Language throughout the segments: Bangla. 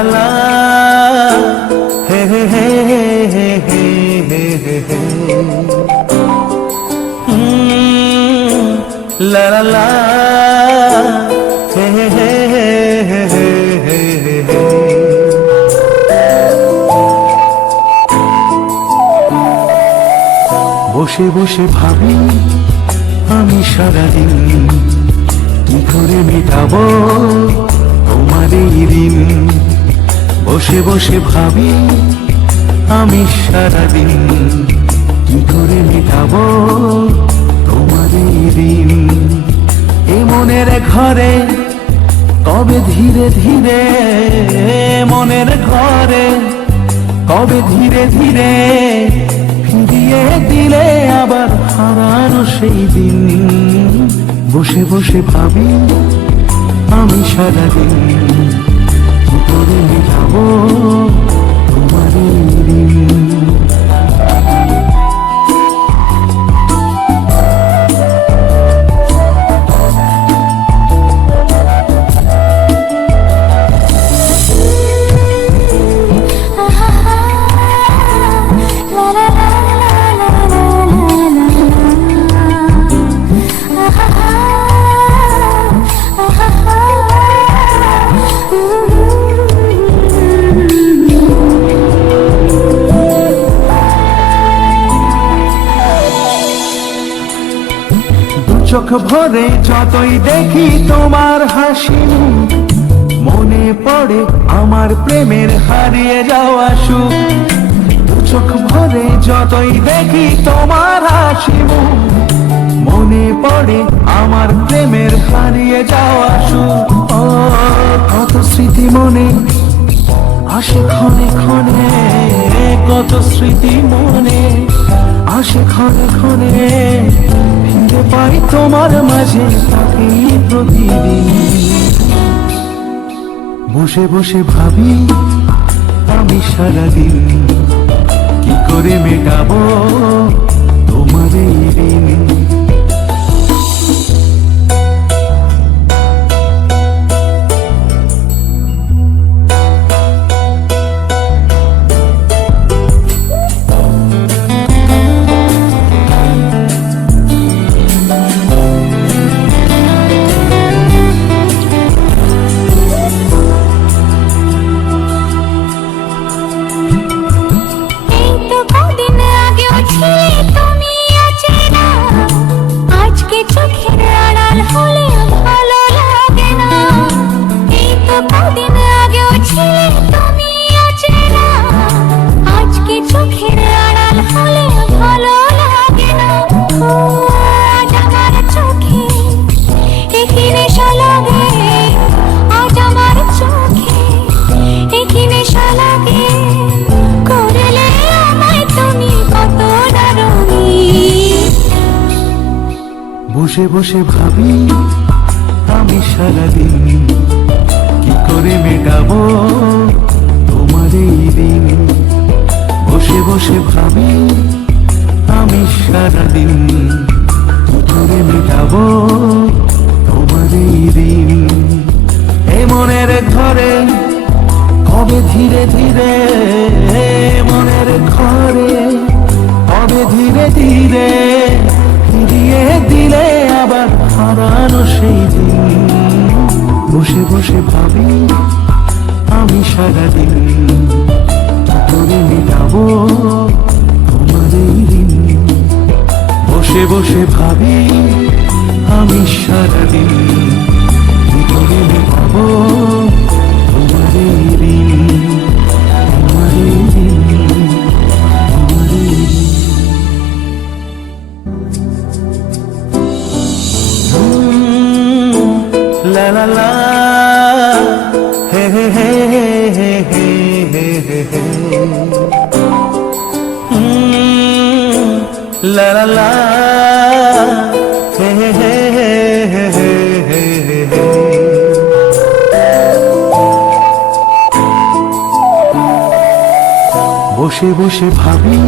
la la, hey hey hey hey hey hey hey, la la la, hey hey hey hey hey hey hey. বসে বসে ভাবি আমি সারাদিন কি করে মেটাবো তোমার এই ঋণ। বসে বসে ভাবি আমি সারাদিন কি করে মেটাবো তোমার এই ঋণ। এ মনের ঘরে কবে ধীরে ধীরে, মনের ঘরে কবে ধীরে ধীরে ফিরিয়ে দিলে আবার হারানো সেই দিন। বসে বসে ভাবি আমি সারাদিন কি করে মেটাবো তোমার এই ঋণ। চোখ ভরে যতই দেখি তোমার হাসি, মনে পড়ে আমার প্রেমের হারিয়ে যাওয়া সুখ। চোখ ভরে যতই দেখি তোমার হাসি, মনে পড়ে আমার প্রেমের হারিয়ে যাওয়া সুখ। ও কত স্মৃতি মনে আসে ক্ষণে ক্ষণে, কত স্মৃতি মনে আসে ক্ষণে ক্ষণে, ফিরে পাই তোমার মাঝে থাকি প্রতিদিন। বসে বসে ভাবি আমি সারাদিন কি করে মেটাবো তোমার এই ঋণ। বসে বসে ভাবি আমি সারাদিন কি করে মেটাবো তোমার এই ঋণ। বসে বসে ভাবি আমি সারাদিন কি করে মেটাবো তোমার এই ঋণ। এই মনের ঘরে কবে ধীরে ধীরে, মনের ঘরে কবে ধীরে ধীরে ফিরিয়ে দিলে আবার হারানো সেই দিন। বসে বসে ভাবি আমি সারাদিন কি করে মেটাবো তোমার এই ঋণ। বসে বসে ভাবি আমি সারাদিন কি করে মেটাবো তোমার এই ঋণ, তোমার এই ঋণ, তোমার এই ঋণ। La la la, hey hey hey hey hey hey hey, la la la, hey hey hey hey hey hey. বসে বসে ভাবি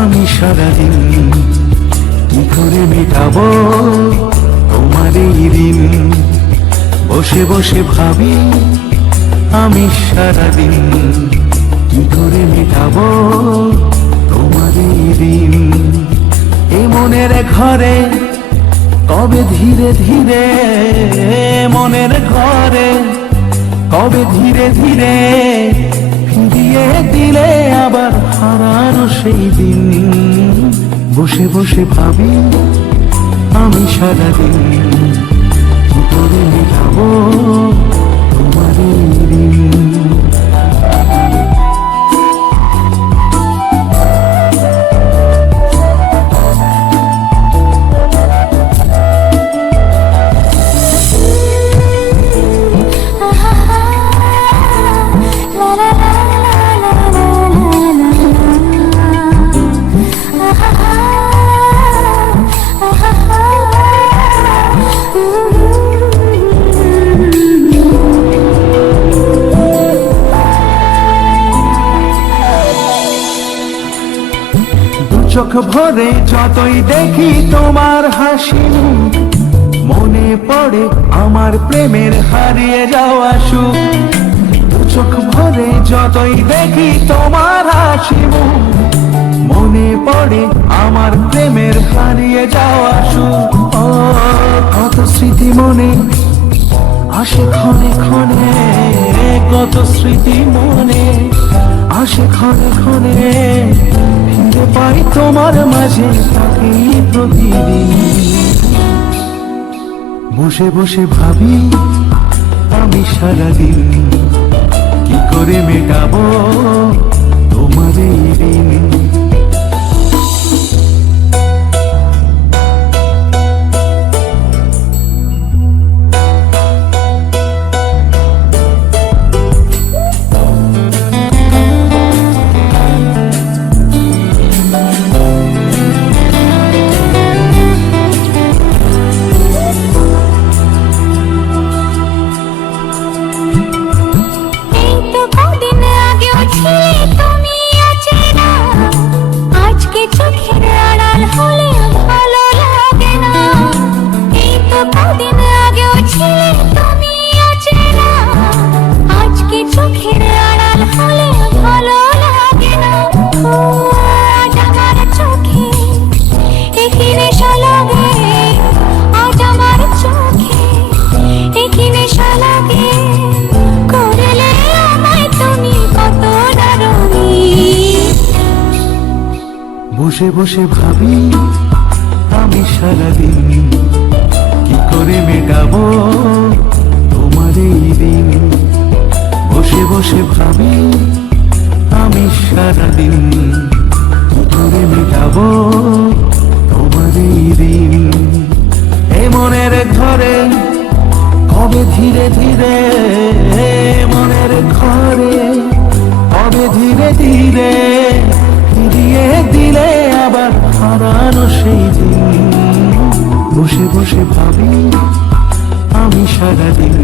আমি সারাদিন কি করে মেটাবো তোমার এই ঋণ। বসে বসে ভাবি আমি সারাদিন কি করে মেটাবো তোমার এই ঋণ। এই মনের ঘরে কবে ধীরে ধীরে, মনের ঘরে কবে ধীরে ধীরে ফিরিয়ে দিলে আবার হারানো সেই দিন। বসে বসে ভাবি আমি সারাদিন কি করে মেটাবো তোমার এই ঋণ। চোখ ভরে যতই দেখি তোমার হাসি মুখ, মনে পড়ে আমার প্রেমের হারিয়ে যাওয়া সুখ। চোখ ভরে যতই দেখি তোমার হাসি মুখ, মনে পড়ে আমার প্রেমের হারিয়ে যাওয়া সুখ। ও কত স্মৃতি মনে আসে ক্ষণে ক্ষণে, কত স্মৃতি মনে আসে ক্ষণে ক্ষণে, ফিরে পাই তোমার মাঝে থাকি প্রতিদিন। বসে বসে ভাবি আমি সারাদিন কি করে মেটাবো তোমার এই ঋণ। বসে বসে ভাবি আমি সারাদিন কি করে মেটাবো তোমার এই ঋণ। বসে বসে ভাবি আমি সারাদিন কি করে মেটাবো তোমার এই ঋণ। এই মনের ঘরে কবে ধীরে ধীরে, মনের ঘরে কবে ধীরে ধীরে ফিরিয়ে দিলে আবার হারানো সেই দিন। বসে বসে ভাবি আমি সারাদিন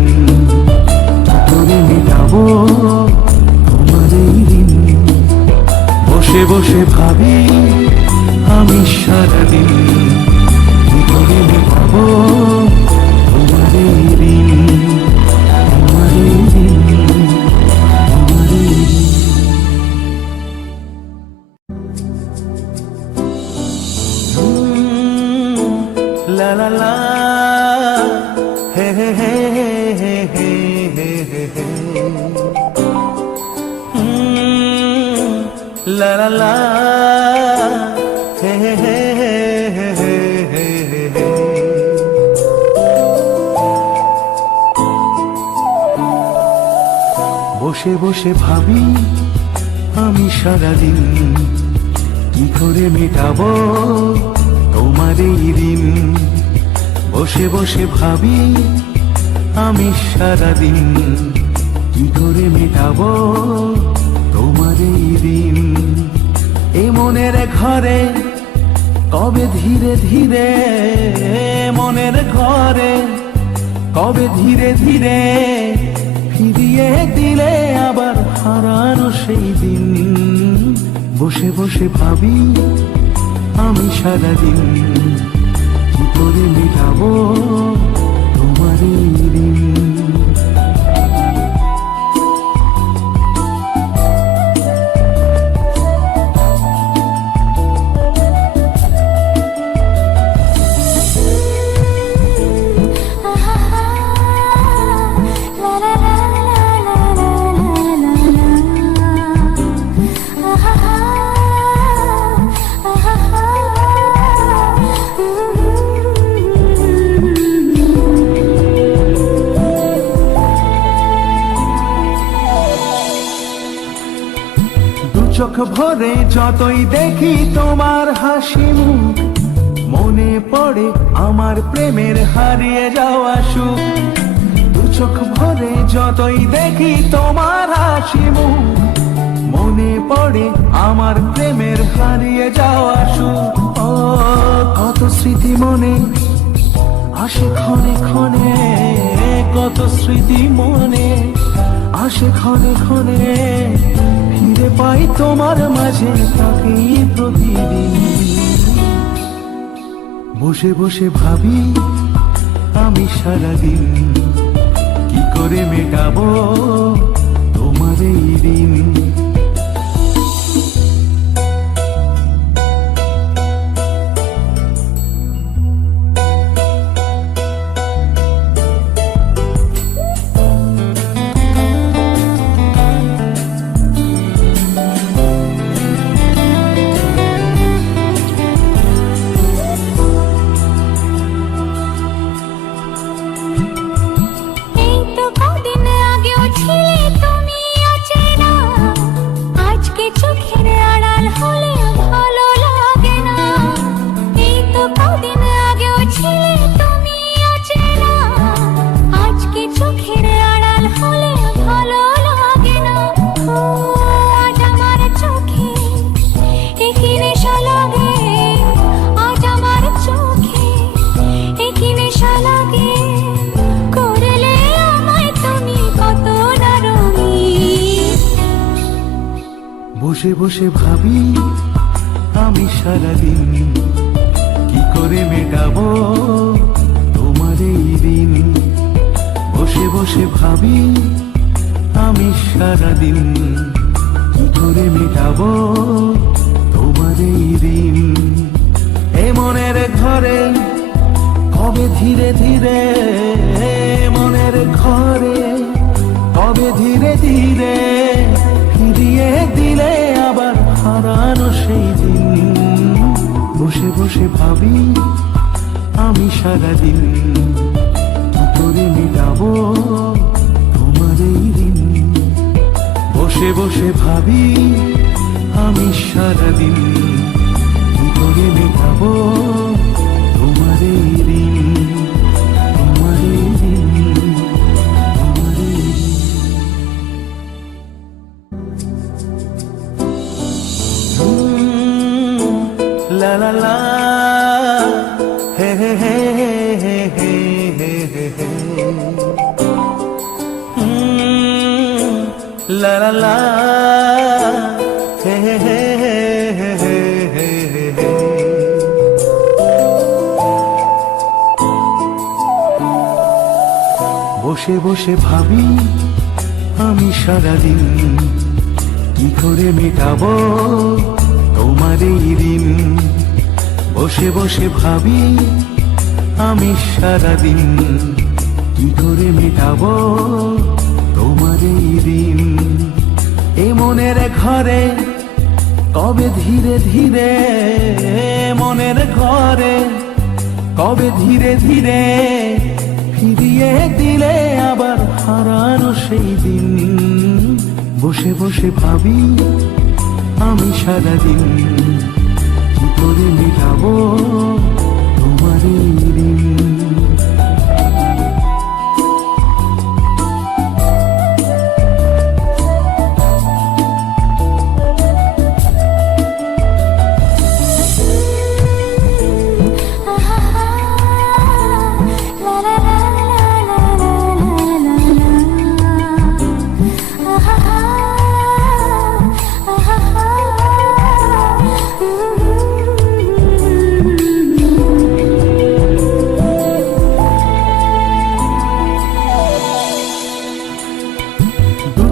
কি করে মেটাবো তোমার এই ঋণ। বসে বসে ভাবি আমি সারাদিন কি করে মেটাবো তোমার এই ঋণ, তোমার এই ঋণ, তোমার এই ঋণ। La la la, hey hey hey hey hey hey hey. La la la, hey hey hey hey hey hey. বসে বসে ভাবি আমি সারাদিন কি করে মেটাবো তোমার এই ঋণ। বসে বসে ভাবি আমি সারাদিন কি করে মেটাবো তোমার এই ঋণ। এই মনের ঘরে কবে ধীরে ধীরে, মনের ঘরে কবে ধীরে ধীরে ফিরিয়ে দিলে আবার হারানো সেই দিন। বসে বসে ভাবি আমি সারাদিন কি করে মেটাবো তোমার এই ঋণ। ভরে যতই দেখি তোমার হাসি মুখ, মনে পড়ে আমার প্রেমের হারিয়ে যাওয়া সুখ। দু চোখ ভরে যতই দেখি তোমার হাসি মুখ, মনে পড়ে আমার প্রেমের হারিয়ে যাওয়া সুখ। ও কত স্মৃতি মনে আসে ক্ষণে ক্ষণে, কত স্মৃতি মনে আসে ক্ষণে ক্ষণে, ফিরে পাই তোমার মাঝে তাকে প্রতিদিন। বসে বসে ভাবি আমি সারাদিন, কি করে মেটাবো তোমার এই দিন। বসে বসে ভাবি আমি সারাদিন, কি করে মেটাবো তোমার এই দিন। বসে বসে ভাবি আমি সারাদিন, কি করে মেটাবো তোমার এই দিন। এ মনের ঘরে কবে ধীরে ধীরে, মনের ঘরে কবে ধীরে ধীরে ফিরিয়ে দিলে আবার হারানো সেই দিন। বসে বসে ভাবি আমি সারাদিন, কি করে মেটাবো তোমার এই দিন। বসে বসে ভাবি আমি সারাদিন, কি করে মেটাবো তোমার এই দিন, তোমার এই দিন, তোমার এই দিন। La la la, he he he he he he he. La la la, he he he he he he. বসে বসে ভাবি আমি সারাদিন, কি করে মেটাবো তোমার এই দিন। বসে বসে ভাবি আমি সারাদিন, কি করে মেটাবো তোমার এই দিন। এ মনের ঘরে কবে ধীরে ধীরে, মনের ঘরে কবে ধীরে ধীরে ফিরিয়ে দিলে আবার হারানো সেই দিন। বসে বসে ভাবি আমি সারাদিন, কি করে মেটাবো তোমার এই দিন।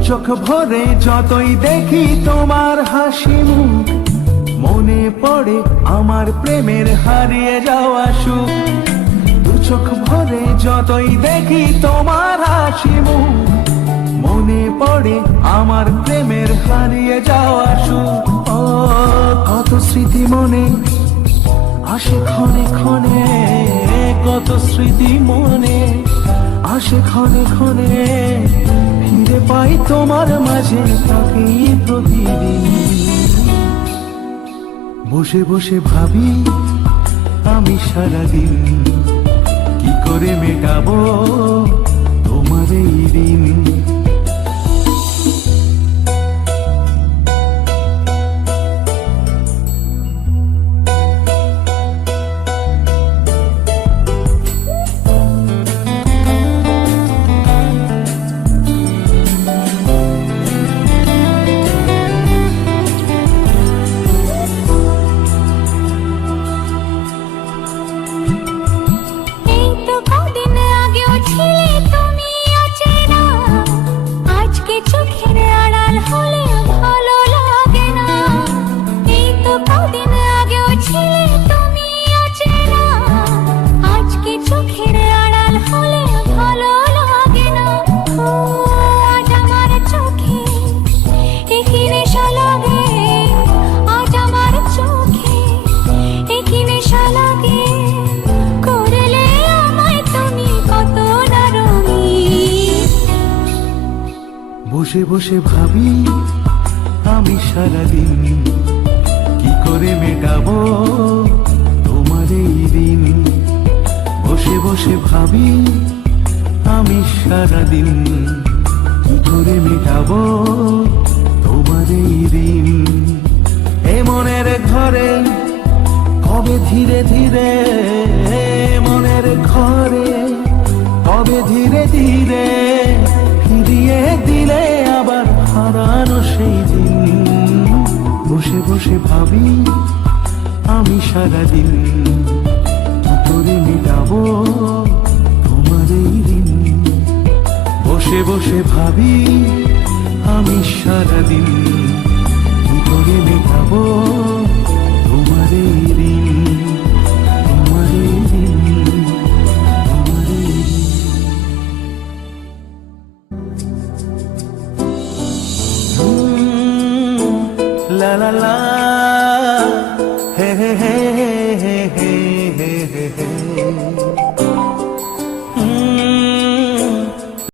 চোখ ভরে যতই দেখি তোমার হাসি মুখ, মনে পড়ে আমার প্রেমের হারিয়ে যাওয়া সুখ। দু চোখ ভরে যতই দেখি তোমার হাসি মুখ, মনে পড়ে আমার প্রেমের হারিয়ে যাওয়া সুখ। ও কত স্মৃতি মনে আসে ক্ষণে ক্ষণে, কত স্মৃতি মনে আসে ক্ষণে ক্ষণে, ফিরে পাই তোমার মাঝে তাকে প্রতিদিন। বসে বসে ভাবি আমি সারাদিন কি করে মেটাবো তোমার এই দিন। বসে বসে ভাবি আমি সারাদিন কি করে মেটাবো তোমার এই দিন। বসে বসে ভাবি আমি সারাদিন কি করে মেটাবো তোমার এই দিন। এ মনের ঘরে কবে ধীরে ধীরে, মনের ঘরে কবে ধীরে ধীরে ফিরিয়ে দিলে আবার হারানো সেই দিন। বসে বসে ভাবি আমি সারাদিন কি করে মেটাবো তোমার এই দিন। বসে বসে ভাবি আমি সারাদিন কি করে মেটাবো তোমার এই দিন, তোমার এই দিন, তোমার এই দিন। La la la